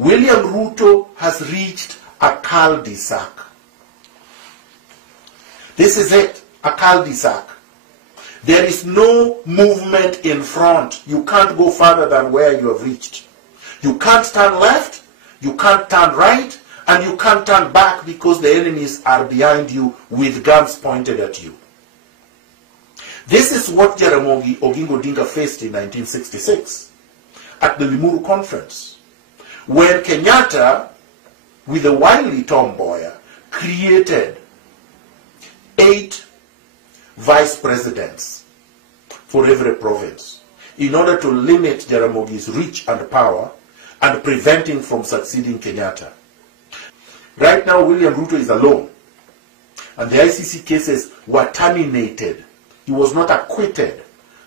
William Ruto has reached a cul-de-sac. This is it, a cul-de-sac. There is no movement in front. You can't go further than where you have reached. You can't turn left, you can't turn right, and you can't turn back because the enemies are behind you with guns pointed at you. This is what Jaramogi Oginga Odinga faced in 1966 at the Limuru Conference, when Kenyatta, with a wily Tom Mboya, created 8 vice presidents for every province in order to limit Jaramogi's reach and power and prevent him from succeeding Kenyatta. Right now, William Ruto is alone, and the ICC cases were terminated. He was not acquitted,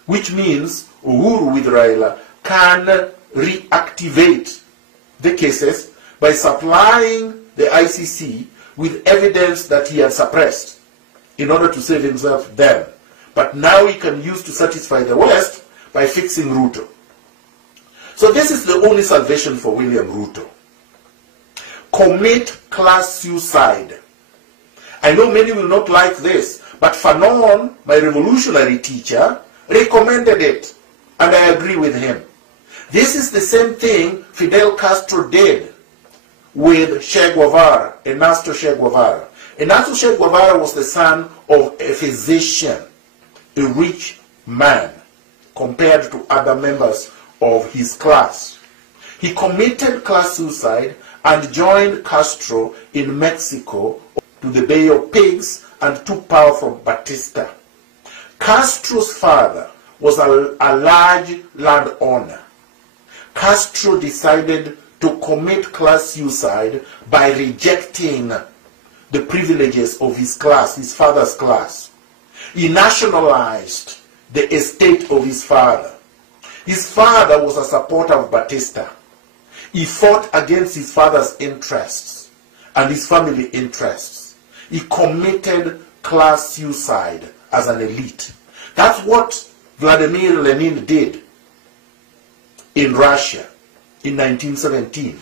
which means Uhuru with Raila can reactivate the cases by supplying the ICC with evidence that he had suppressed in order to save himself then. But now he can use to satisfy the West by fixing Ruto. So this is the only salvation for William Ruto. Commit class suicide. I know many will not like this, but Fanon, my revolutionary teacher, recommended it, and I agree with him. This is the same thing Fidel Castro did with Che Guevara, Ernesto Che Guevara. Ernesto Che Guevara was the son of a physician, a rich man, compared to other members of his class. He committed class suicide and joined Castro in Mexico to the Bay of Pigs and took power from Batista. Castro's father was a large landowner. Castro decided to commit class suicide by rejecting the privileges of his class, his father's class. He nationalized the estate of his father. His father was a supporter of Batista. He fought against his father's interests and his family interests. He committed class suicide as an elite. That's what Vladimir Lenin did in Russia in 1917.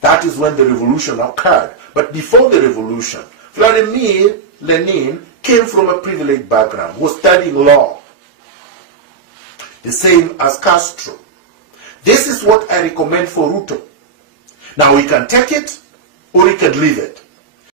That is when the revolution occurred. But before the revolution, Vladimir Lenin came from a privileged background, was studying law. The same as Castro. This is what I recommend for Ruto. Now, we can take it or we can leave it.